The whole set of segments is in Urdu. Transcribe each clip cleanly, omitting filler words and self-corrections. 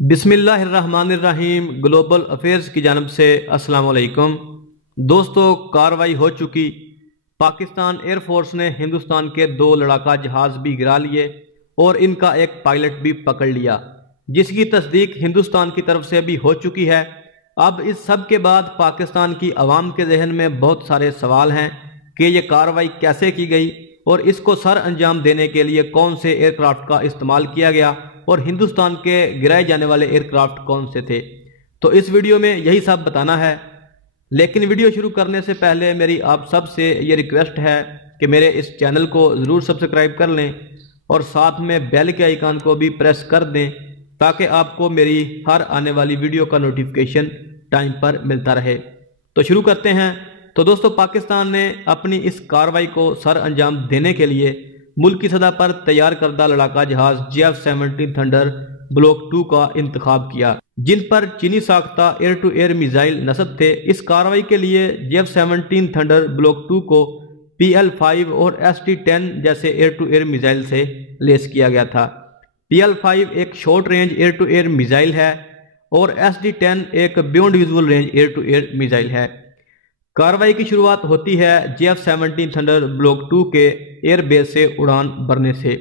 بسم اللہ الرحمن الرحیم۔ گلوبل افیئرز کی جانب سے السلام علیکم دوستو، کارروائی ہو چکی۔ پاکستان ایئر فورس نے ہندوستان کے 2 لڑاکا جہاز بھی گرا لیے اور ان کا ایک پائلٹ بھی پکڑ لیا، جس کی تصدیق ہندوستان کی طرف سے بھی ہو چکی ہے۔ اب اس سب کے بعد پاکستان کی عوام کے ذہن میں بہت سارے سوال ہیں کہ یہ کارروائی کیسے کی گئی اور اس کو سر انجام دینے کے لیے کون سے ایئر کرافٹ کا استعمال کیا گیا اور ہندوستان کے گرائے جانے والے ایئر کرافٹ کون سے تھے۔ تو اس ویڈیو میں یہی سب بتانا ہے، لیکن ویڈیو شروع کرنے سے پہلے میری آپ سب سے یہ ریکویسٹ ہے کہ میرے اس چینل کو ضرور سبسکرائب کر لیں اور ساتھ میں بیل کے آئیکن کو بھی پریس کر دیں تاکہ آپ کو میری ہر آنے والی ویڈیو کا نوٹیفیکیشن ٹائم پر ملتا رہے۔ تو شروع کرتے ہیں۔ تو دوستو، پاکستان نے اپنی اس کارروائی کو سر انجام دینے کے لیے ملکی سطح پر تیار کردہ لڑاکا جہاز JF-17 تھنڈر بلاک 2 کا انتخاب کیا، جن پر چینی ساختہ ایئر ٹو ایئر میزائل نصب تھے۔ اس کارروائی کے لیے JF-17 تھنڈر بلاک 2 کو PL-5 اور ST-10 جیسے ایئر ٹو ایئر میزائل سے لیس کیا گیا تھا۔ PL-5 ایک short range air to air missile ہے اور ST-10 ایک beyond visual range air to air missile ہے۔ کارروائی کی شروعات ہوتی ہے JF-17 تھنڈر بلاک 2 کے ایئر بیس سے اڑان بھرنے سے۔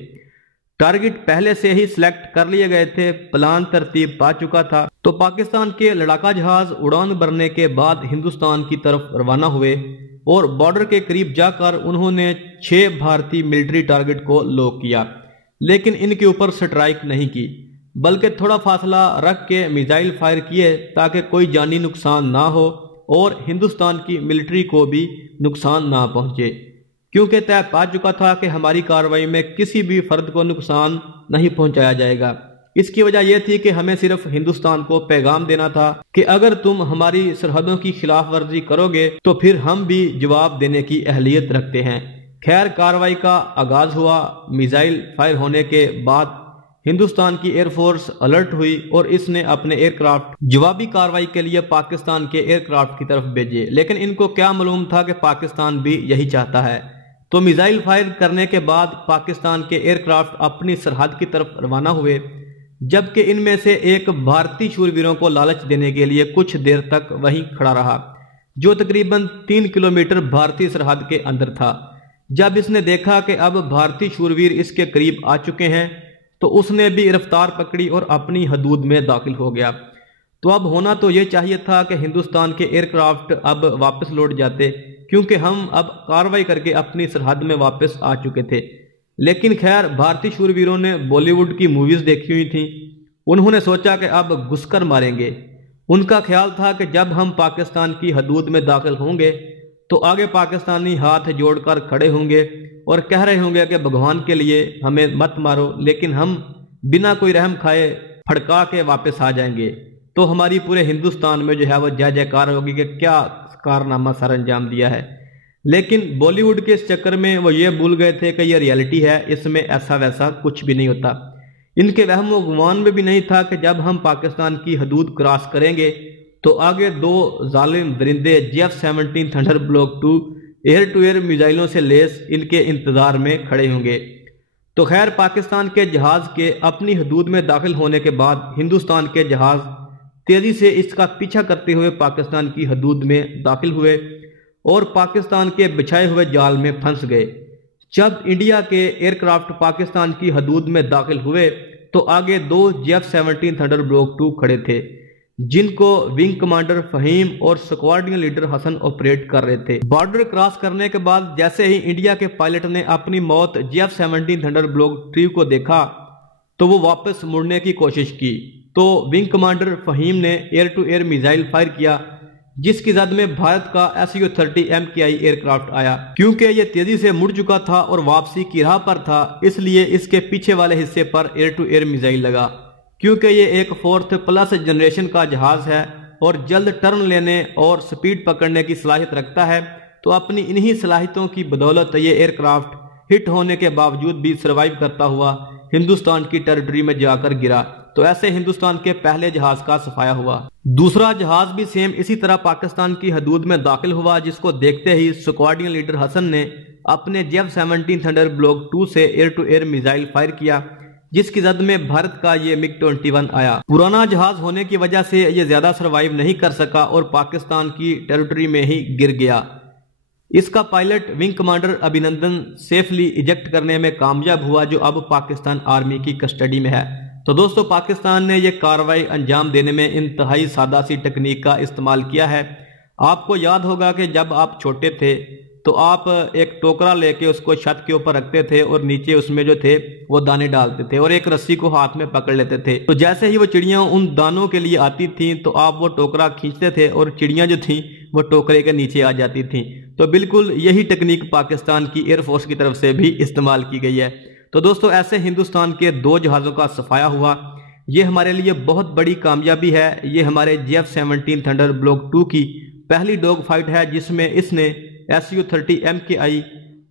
ٹارگٹ پہلے سے ہی سلیکٹ کر لیے گئے تھے، پلان ترتیب پا چکا تھا۔ تو پاکستان کے لڑاکا جہاز اڑان بھرنے کے بعد ہندوستان کی طرف روانہ ہوئے اور بارڈر کے قریب جا کر انہوں نے 6 بھارتی ملٹری ٹارگٹ کو لوک کیا، لیکن ان کے اوپر سٹرائک نہیں کی، بلکہ تھوڑا فاصلہ رکھ کے میزائل فائر کیے تاکہ کوئی جانی نقصان نہ ہو اور ہندوستان کی ملٹری کو بھی نقصان نہ پہنچے، کیونکہ طے پا چکا تھا کہ ہماری کارروائی میں کسی بھی فرد کو نقصان نہیں پہنچایا جائے گا۔ اس کی وجہ یہ تھی کہ ہمیں صرف ہندوستان کو پیغام دینا تھا کہ اگر تم ہماری سرحدوں کی خلاف ورزی کرو گے تو پھر ہم بھی جواب دینے کی اہلیت رکھتے ہیں۔ خیر، کارروائی کا آغاز ہوا۔ میزائل فائر ہونے کے بعد ہندوستان کی ایئر فورس الرٹ ہوئی اور اس نے اپنے ایئر کرافٹ جوابی کارروائی کے لیے پاکستان کے ایئر کرافٹ کی طرف بھیجے، لیکن ان کو کیا معلوم تھا کہ پاکستان بھی یہی چاہتا ہے۔ تو میزائل فائر کرنے کے بعد پاکستان کے ایئر کرافٹ اپنی سرحد کی طرف روانہ ہوئے، جبکہ ان میں سے ایک بھارتی شورویروں کو لالچ دینے کے لیے کچھ دیر تک وہیں کھڑا رہا، جو تقریباً 3 کلومیٹر بھارتی سرحد کے اندر تھا۔ جب اس نے دیکھا کہ اب بھارتی شورویر اس کے قریب آ چکے ہیں تو اس نے بھی رفتار پکڑی اور اپنی حدود میں داخل ہو گیا۔ تو اب ہونا تو یہ چاہیے تھا کہ ہندوستان کے ایئر کرافٹ اب واپس لوٹ جاتے، کیونکہ ہم اب کارروائی کر کے اپنی سرحد میں واپس آ چکے تھے۔ لیکن خیر، بھارتی شورویروں نے بالی ووڈ کی موویز دیکھی ہوئی تھیں، انہوں نے سوچا کہ اب گھس کر ماریں گے۔ ان کا خیال تھا کہ جب ہم پاکستان کی حدود میں داخل ہوں گے تو آگے پاکستانی ہاتھ جوڑ کر کھڑے ہوں گے اور کہہ رہے ہوں گے کہ بھگوان کے لیے ہمیں مت مارو، لیکن ہم بنا کوئی رحم کھائے پھڑکا کے واپس آ جائیں گے۔ تو ہماری پورے ہندوستان میں جو ہے وہ جے جے کار ہوگی کہ کیا کارنامہ سر انجام دیا ہے۔ لیکن بالی ووڈ کے اس چکر میں وہ یہ بھول گئے تھے کہ یہ ریالٹی ہے، اس میں ایسا ویسا کچھ بھی نہیں ہوتا۔ ان کے وہم و گمان میں بھی نہیں تھا کہ جب ہم پاکستان کی حدود کراس کریں گے تو آگے 2 ظالم درندے JF-17 thunder block 2 air to air میزائلوں سے لیس ان کے انتظار میں کھڑے ہوں گے۔ تو خیر، پاکستان کے جہاز کے اپنی حدود میں داخل ہونے کے بعد ہندوستان کے جہاز تیزی سے اس کا پیچھا کرتے ہوئے پاکستان کی حدود میں داخل ہوئے اور پاکستان کے بچھائے ہوئے جال میں پھنس گئے۔ جب انڈیا کے ایئر کرافٹ پاکستان کی حدود میں داخل ہوئے تو آگے 2 JF-17 تھنڈر بلاک 2 کھڑے تھے، جن کو ونگ کمانڈر فہیم اور سکواڈرن لیڈر حسن آپریٹ کر رہے تھے۔ بارڈر کراس کرنے کے بعد جیسے ہی انڈیا کے پائلٹ نے اپنی موت JF-17 تھنڈر بلاک 3 کو دیکھا تو وہ واپس مڑنے کی کوشش کی، تو ونگ کمانڈر فہیم نے air to air missile fire کیا، جس کی زد میں بھارت کا SU-30 MKI ایئر کرافٹ آیا۔ کیونکہ یہ تیزی سے مڑ چکا تھا اور واپسی کی راہ پر تھا، اس لیے اس کے پیچھے والے حصے پر ایئر ٹو ایئر میزائل لگا۔ کیونکہ یہ ایک 4th+ جنریشن کا جہاز ہے اور جلد ٹرن لینے اور سپیڈ پکڑنے کی صلاحیت رکھتا ہے، تو اپنی انہی صلاحیتوں کی بدولت یہ ایئر کرافٹ ہٹ ہونے کے باوجود بھی سروائیو کرتا ہوا ہندوستان کی ٹیریٹری میں جا کر گرا۔ تو ایسے ہندوستان کے پہلے جہاز کا صفایا ہوا۔ دوسرا جہاز بھی سیم اسی طرح پاکستان کی حدود میں داخل ہوا، جس کو دیکھتے ہی سکواڈرن لیڈر حسن نے اپنے JF-17 تھنڈر بلاک 2 سے air to air missile fire کیا، جس کی زد میں بھارت کا یہ MiG 21 آیا۔ پرانا جہاز ہونے کی وجہ سے یہ زیادہ سروائیو نہیں کر سکا اور پاکستان کی ٹیریٹری میں ہی گر گیا۔ اس کا pilot wing commander Abhinandan safely eject کرنے میں کامیاب ہوا، جو اب پاکستان آرمی کی کسٹڈی میں ہے۔ تو دوستو، پاکستان نے یہ کارروائی انجام دینے میں انتہائی سادہ سی ٹیکنیک کا استعمال کیا ہے۔ آپ کو یاد ہوگا کہ جب آپ چھوٹے تھے تو آپ ایک ٹوکرا لے کے اس کو چھت کے اوپر رکھتے تھے اور نیچے اس میں جو تھے وہ دانے ڈالتے تھے اور ایک رسی کو ہاتھ میں پکڑ لیتے تھے۔ تو جیسے ہی وہ چڑیاں ان دانوں کے لیے آتی تھیں تو آپ وہ ٹوکرا کھینچتے تھے اور چڑیاں جو تھیں وہ ٹوکرے کے نیچے آ جاتی تھیں۔ تو بالکل یہی ٹیکنیک پاکستان کی ایئر فورس کی طرف سے بھی استعمال کی گئی ہے۔ تو دوستو، ایسے ہندوستان کے 2 جہازوں کا صفایا ہوا۔ یہ ہمارے لیے بہت بڑی کامیابی ہے۔ یہ ہمارے JF-17 تھنڈر بلاک 2 کی پہلی ڈوگ فائٹ ہے جس میں اس نے Su-30 MKI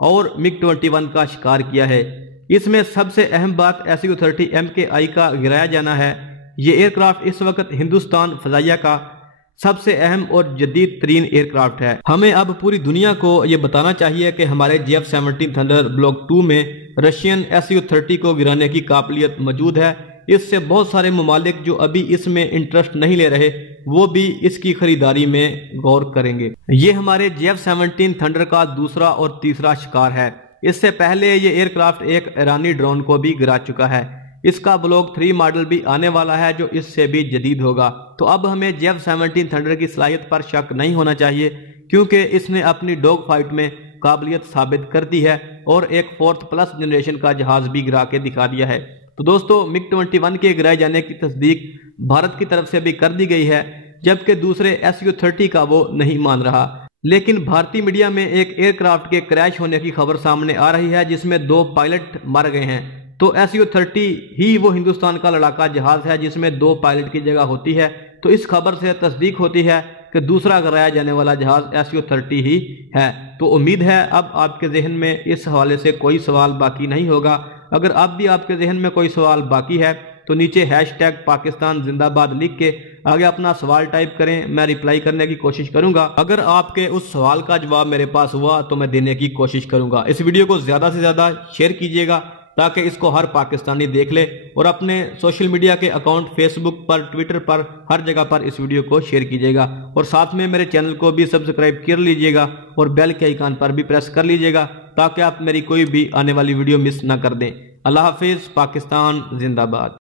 اور MiG 21 کا شکار کیا ہے۔ اس میں سب سے اہم بات Su-30 MKI کا گرایا جانا ہے۔ یہ ایئرکرافٹ اس وقت ہندوستان فضائیہ کا سب سے اہم اور جدید ترین ایئرکرافٹ ہے۔ ہمیں اب پوری دنیا کو یہ بتانا چاہیے کہ ہمارے JF-17 تھنڈر بلاک 2 میں رشین Su-30 کو گرانے کی قابلیت موجود ہے۔ اس سے بہت سارے ممالک جو ابھی اس میں انٹرسٹ نہیں لے رہے وہ بھی اس کی خریداری میں غور کریں گے۔ یہ ہمارے JF-17 تھنڈر کا دوسرا اور تیسرا شکار ہے۔ اس سے پہلے یہ ایئرکرافٹ ایک ایرانی ڈرون کو بھی گرا چکا ہے۔ اس کا بلاک 3 ماڈل بھی آنے والا ہے جو اس سے بھی جدید ہوگا۔ تو اب ہمیں JF-17 تھنڈر کی صلاحیت پر شک نہیں ہونا چاہیے، کیونکہ اس نے اپنی ڈوگ فائٹ میں قابلیت ثابت کر دی ہے اور ایک 4th+ جنریشن کا جہاز بھی گرا کے دکھا دیا ہے۔ تو دوستو، MiG 21 کے گرائے جانے کی تصدیق بھارت کی طرف سے بھی کر دی گئی ہے، جبکہ دوسرے Su-30 کا وہ نہیں مان رہا۔ لیکن بھارتی میڈیا میں ایک ایئرکرافٹ کے کریش ہونے کی خبر سامنے آ رہی ہے جس میں 2 پائلٹ مر گئے ہیں۔ تو Su-30 ہی وہ ہندوستان کا لڑاکا جہاز ہے جس میں 2 پائلٹ کی جگہ ہوتی ہے۔ تو اس خبر سے تصدیق ہوتی ہے کہ دوسرا گرایا جانے والا جہاز Su-30 ہی ہے۔ تو امید ہے اب آپ کے ذہن میں اس حوالے سے کوئی سوال باقی نہیں ہوگا۔ اگر اب بھی آپ کے ذہن میں کوئی سوال باقی ہے تو نیچے #پاکستان زندہ باد لکھ کے آگے اپنا سوال ٹائپ کریں، میں ریپلائی کرنے کی کوشش کروں گا۔ اگر آپ کے اس سوال کا جواب میرے پاس ہوا تو میں دینے کی کوشش کروں گا۔ اس ویڈیو کو زیادہ سے زیادہ شیئر کیجیے گا تاکہ اس کو ہر پاکستانی دیکھ لے، اور اپنے سوشل میڈیا کے اکاؤنٹ فیس بک پر، ٹویٹر پر، ہر جگہ پر اس ویڈیو کو شیئر کیجیے گا، اور ساتھ میں میرے چینل کو بھی سبسکرائب کر لیجیے گا اور بیل کے آئیکن پر بھی پریس کر لیجیے گا تاکہ آپ میری کوئی بھی آنے والی ویڈیو مس نہ کر دیں۔ اللہ حافظ۔ پاکستان زندہ باد۔